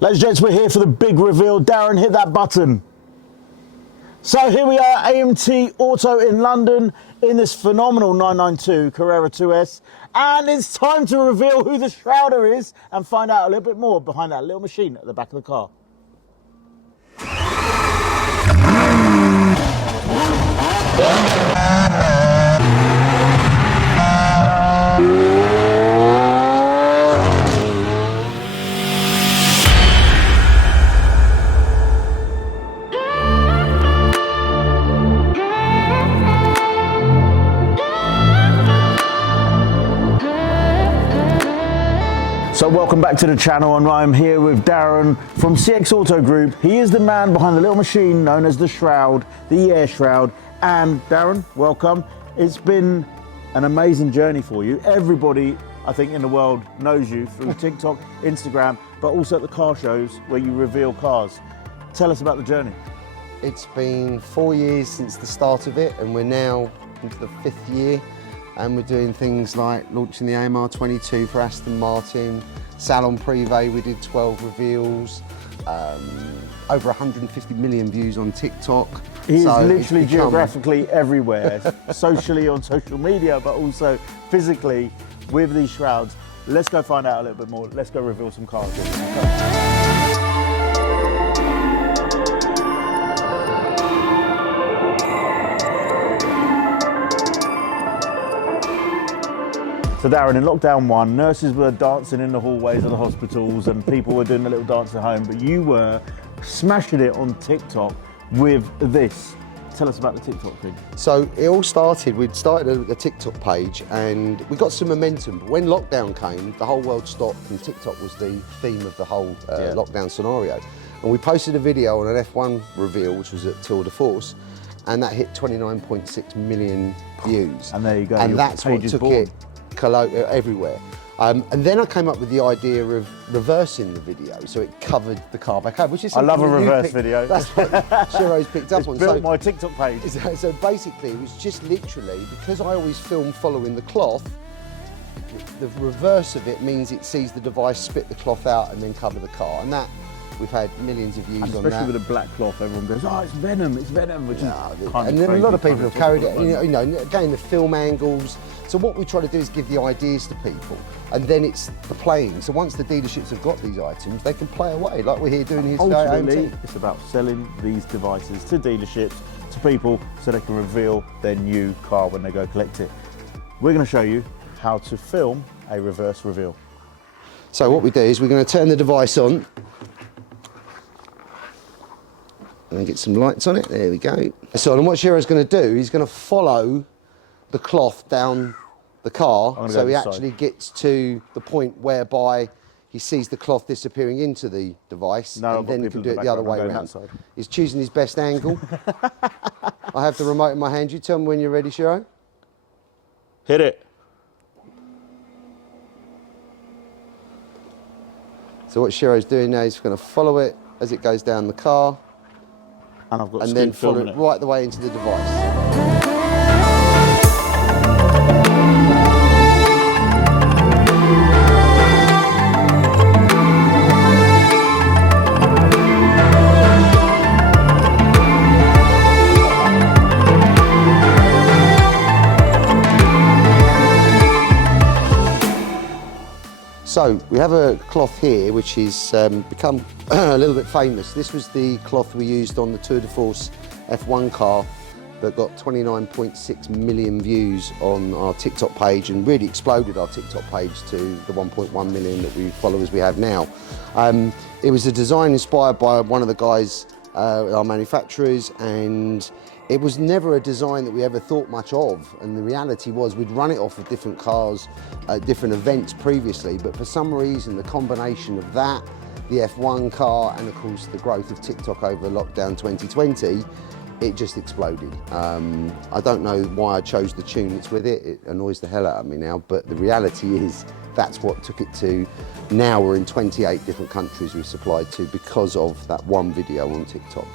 Ladies and gents, we're here for the big reveal. Darren, hit that button. So here we are, AMT Auto in London, in this phenomenal 992 Carrera 2S. And it's time to reveal who the Shrouder is and find out a little bit more behind that little machine at the back of the car. So welcome back to the channel, and I'm here with Darren from CX Auto Group. He is the man behind the little machine known as the Shroud, the Airshroud. And Darren, welcome. It's been an amazing journey for you. Everybody, I think, in the world knows you through TikTok, Instagram, but also at the car shows where you reveal cars. Tell us about the journey. It's been 4 years since the start of it, and we're now into the 5th year. And we're doing things like launching the AMR 22 for Aston Martin, Salon Privé, we did 12 reveals, over 150 million views on TikTok. He's literally geographically everywhere, socially on social media, but also physically with these shrouds. Let's go find out a little bit more. Let's go reveal some cars. So Darren, in lockdown 1, nurses were dancing in the hallways of the hospitals and people were doing a little dance at home, but you were smashing it on TikTok with this. Tell us about the TikTok thing. So it all started, we'd started a TikTok page and we got some momentum, but when lockdown came, the whole world stopped and TikTok was the theme of the whole lockdown scenario. And we posted a video on an F1 reveal, which was at Tour de Force, and that hit 29.6 million views. And there you go, and that's what took it everywhere. And then I came up with the idea of reversing the video, so it covered the car back up, which is I love a reverse video. That's what Shiro's picked up on. It's built my TikTok page. So basically, it was just literally, because I always film following the cloth, the reverse of it means it sees the device spit the cloth out and then cover the car, and that we've had millions of views on that. Especially with a black cloth, everyone goes, oh, it's Venom, which is kind and of then a lot of crazy, people have carried it, you know, again, the film angles. So what we try to do is give the ideas to people, and then it's the playing. So once the dealerships have got these items, they can play away, like we're here doing here today. Ultimately, it's about selling these devices to dealerships, to people, so they can reveal their new car when they go collect it. We're going to show you how to film a reverse reveal. So what we do is we're going to turn the device on, and get some lights on it. There we go. So and what Shiro's going to do, he's going to follow the cloth down the car, so he actually gets to the point whereby he sees the cloth disappearing into the device, and then he can do it the other way around. He's choosing his best angle. I have the remote in my hand. You tell me when you're ready, Shiro. Hit it. So what Shiro's doing now, he's going to follow it as it goes down the car, and then follow it right the way into the device. So we have a cloth here which has become a little bit famous. This was the cloth we used on the Tour de Force F1 car that got 29.6 million views on our TikTok page and really exploded our TikTok page to the 1.1 million that followers we have now. It was a design inspired by one of the guys, our manufacturers, and it was never a design that we ever thought much of, and the reality was we'd run it off of different cars at different events previously, but for some reason the combination of that, the F1 car, and of course the growth of TikTok over lockdown 2020, it just exploded. I don't know why I chose the tune that's with it. It annoys the hell out of me now, but the reality is that's what took it to. Now we're in 28 different countries we've supplied to because of that one video on TikTok.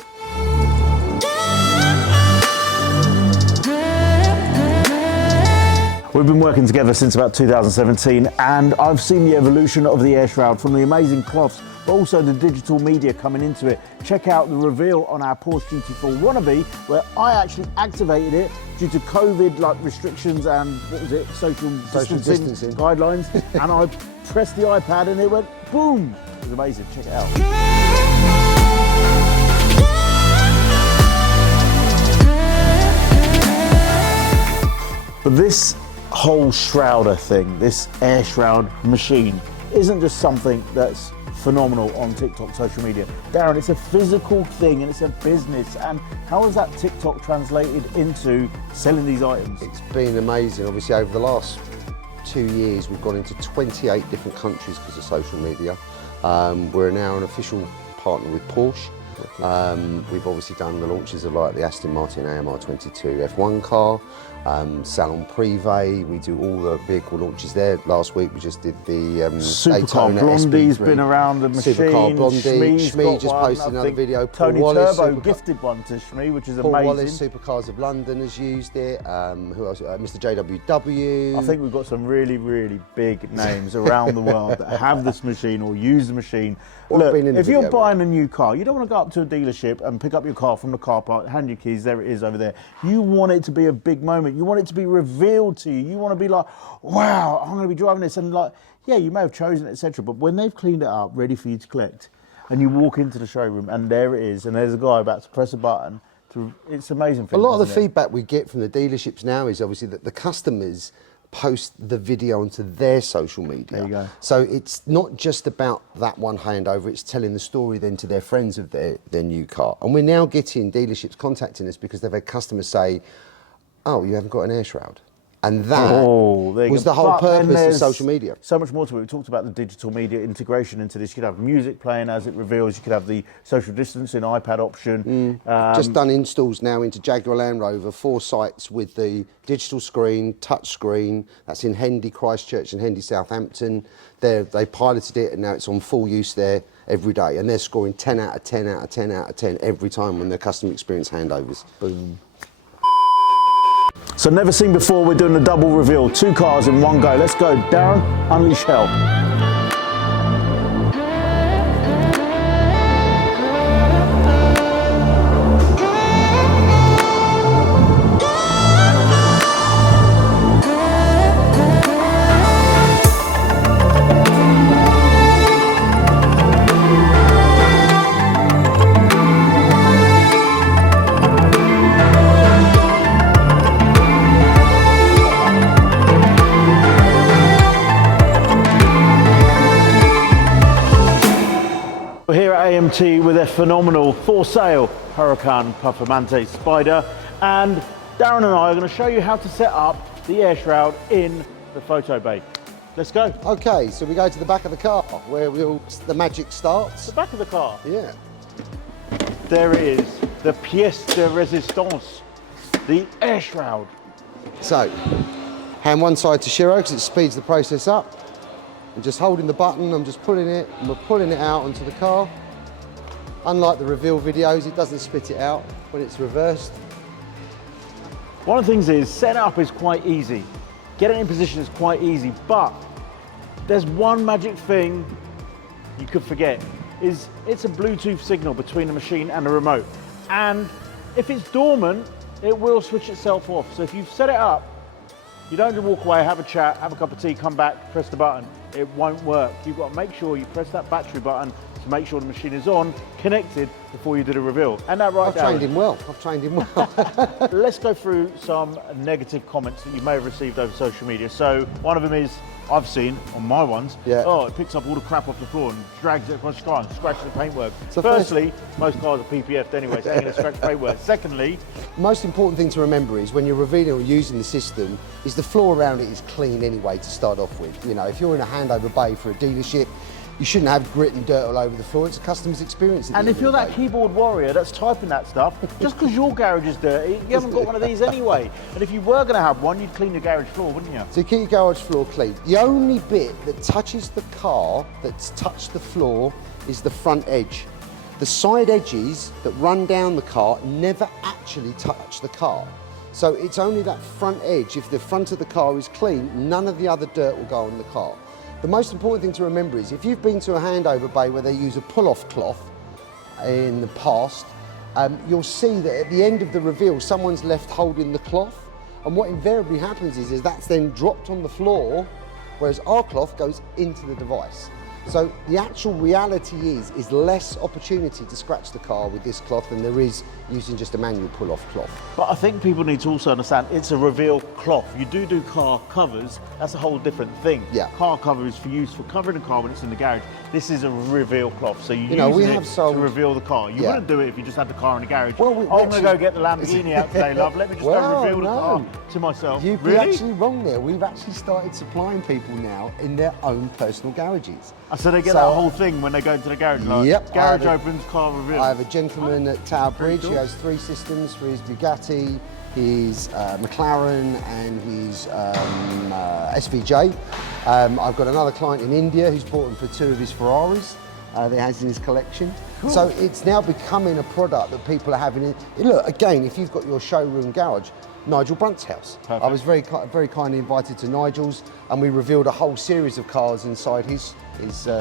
We've been working together since about 2017, and I've seen the evolution of the Airshroud from the amazing cloths but also the digital media coming into it. Check out the reveal on our Porsche GT4 Wannabe, where I actually activated it due to COVID like restrictions and what was it, social distancing guidelines, and I pressed the iPad and it went boom. It was amazing. Check it out. But this whole Shrouder thing, this Airshroud machine, isn't just something that's phenomenal on TikTok, social media. Darren, it's a physical thing and it's a business. And how has that TikTok translated into selling these items? It's been amazing. Obviously, over the last 2 years, we've gone into 28 different countries because of social media. We're now an official partner with Porsche. We've obviously done the launches of like the Aston Martin AMR22 F1 car, Salon Privé. We do all the vehicle launches there. Last week we just did the Supercar Blondie's been around the machine. Supercar Blondie. Shmee just one, posted another video. Tony Wallace, Turbo gifted one to Shmee, which is Paul amazing. Wallace, Supercars of London has used it. Who else? Mr. JWW. I think we've got some really, really big names around the world that have this machine or use the machine. Look, if you're buying a new car, you don't want to go up to a dealership and pick up your car from the car park, hand your keys, there it is over there. You want it to be a big moment. You want it to be revealed to you. You want to be like, wow, I'm going to be driving this. And like, yeah, you may have chosen it, etc. But when they've cleaned it up, ready for you to collect, and you walk into the showroom and there it is, and there's a guy about to press a button, it's amazing. A lot of the feedback we get from the dealerships now is obviously that the customers post the video onto their social media. There you go. So it's not just about that one handover, it's telling the story then to their friends of their new car. And we're now getting dealerships contacting us because they've had customers say, oh, you haven't got an Airshroud. And that was the whole purpose of social media. So much more to it. We talked about the digital media integration into this. You could have music playing as it reveals. You could have the social distancing iPad option. Just done installs now into Jaguar Land Rover, 4 sites with the digital screen, touch screen. That's in Hendy, Christchurch and Hendy, Southampton. They piloted it and now it's on full use there every day. And they're scoring 10 out of 10 out of 10 out of 10 every time when their customer experience handovers. Boom. So never seen before, we're doing a double reveal. 2 cars in one go. Let's go, Darren, unleash hell. AMT with their phenomenal for sale Huracan Performante Spider, and Darren and I are going to show you how to set up the Airshroud in the photo bay. Let's go. Okay, so we go to the back of the car where the magic starts. The back of the car? Yeah. There it is, the pièce de résistance, the Airshroud. So, hand one side to Shiro because it speeds the process up. I'm just holding the button, I'm just pulling it, and we're pulling it out onto the car. Unlike the reveal videos, it doesn't spit it out when it's reversed. One of the things is, setting it up is quite easy. Getting it in position is quite easy, but there's one magic thing you could forget, is it's a Bluetooth signal between the machine and the remote. And if it's dormant, it will switch itself off. So if you've set it up, you don't just walk away, have a chat, have a cup of tea, come back, press the button. It won't work. You've got to make sure you press that battery button to make sure the machine is on, connected, before you do the reveal. And that right, I've trained him well. I've trained him well. Let's go through some negative comments that you may have received over social media. So one of them is, I've seen on my ones, oh, it picks up all the crap off the floor and drags it across the car and scratches the paintwork. So firstly, most cars are PPF'd anyway, so they're going to scratch paintwork. Secondly, most important thing to remember is when you're revealing or using the system, is the floor around it is clean anyway to start off with. You know, if you're in a handover bay for a dealership, you shouldn't have grit and dirt all over the floor. It's a customer's experience. And if you're that keyboard warrior that's typing that stuff, just because your garage is dirty, you haven't got one of these anyway. And if you were going to have one, you'd clean your garage floor, wouldn't you? So keep your garage floor clean. The only bit that touches the car, that's touched the floor, is the front edge. The side edges that run down the car never actually touch the car. So it's only that front edge. If the front of the car is clean, none of the other dirt will go on the car. the most important thing to remember is if you've been to a handover bay where they use a pull-off cloth in the past, you'll see that at the end of the reveal, someone's left holding the cloth. And what invariably happens is that's then dropped on the floor, whereas our cloth goes into the device. So the actual reality is less opportunity to scratch the car with this cloth than there is using just a manual pull-off cloth. But I think people need to also understand it's a reveal cloth. You do car covers, that's a whole different thing. Yeah. Car cover is for use for covering the car when it's in the garage. This is a reveal cloth, so you know, use it to reveal the car. You wouldn't do it if you just had the car in the garage. Well, I'm going to go get the Lamborghini out today, love. Let me just go reveal the car to myself. You'd be actually wrong there. We've actually started supplying people now in their own personal garages. So they get that whole thing when they go into the garage, like, yep, garage opens, car reveal. I have a gentleman at Tower Bridge, he has 3 systems for his Bugatti, his McLaren and his SVJ. I've got another client in India who's bought them for 2 of his Ferraris that he has in his collection. Cool. So it's now becoming a product that people are having. Look, again, if you've got your showroom garage, Nigel Brunt's house. Perfect. I was very kindly invited to Nigel's, and we revealed a whole series of cars inside his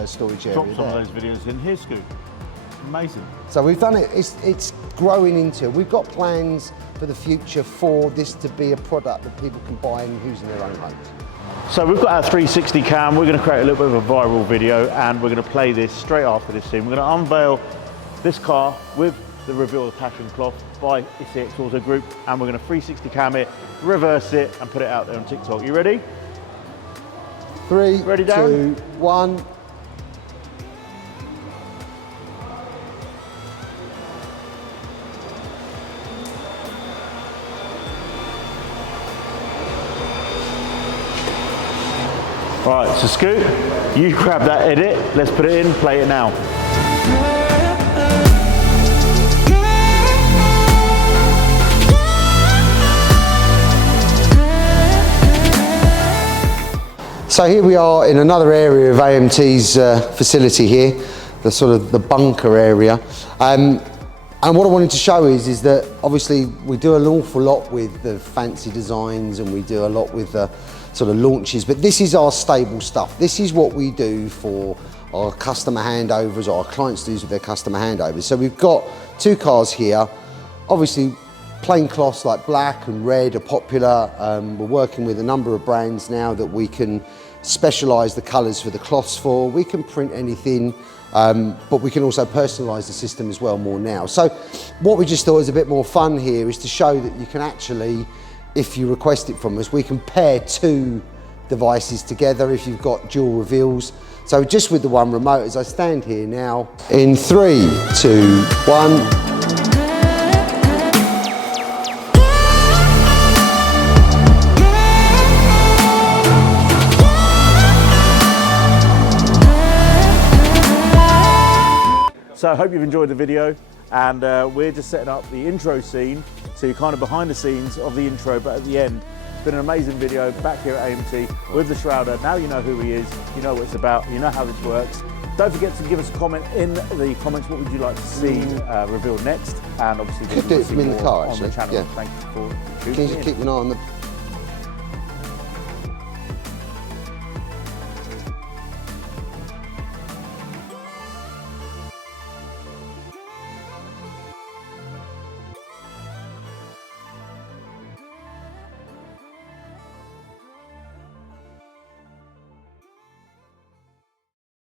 storage area. Drop some of those videos in here, Scoot. Amazing. So we've done it. It's growing into. We've got plans for the future for this to be a product that people can buy and use in their own homes. So we've got our 360 cam. We're going to create a little bit of a viral video, and we're going to play this straight after this scene. We're going to unveil this car with the reveal of the passion cloth by CX Auto Group, and we're going to 360 cam it, reverse it, and put it out there on TikTok. You ready? 3, ready, Darren? 2, 1. All right, so Scoot, you grab that edit. Let's put it in, play it now. So here we are in another area of AMT's facility here, the sort of the bunker area. And what I wanted to show is that obviously we do an awful lot with the fancy designs and we do a lot with the sort of launches, but this is our stable stuff. This is what we do for our customer handovers, or our clients do with their customer handovers. So we've got 2 cars here. Obviously, plain cloths like black and red are popular. We're working with a number of brands now that we can specialise the colours for the cloths for. We can print anything, but we can also personalise the system as well more now. So what we just thought was a bit more fun here is to show that you can actually, if you request it from us, we can pair 2 devices together if you've got dual reveals. So just with the one remote, as I stand here now, in 3, 2, 1. So I hope you've enjoyed the video, and we're just setting up the intro scene, so you're kind of behind the scenes of the intro, but at the end. It's been an amazing video back here at AMT with the Shrouder. Now you know who he is, you know what it's about, you know how this works. Don't forget to give us a comment in the comments. What would you like to see revealed next? And obviously, could do it from in the car, actually. On the channel. Yeah. Thank you for Can you just keep an eye on the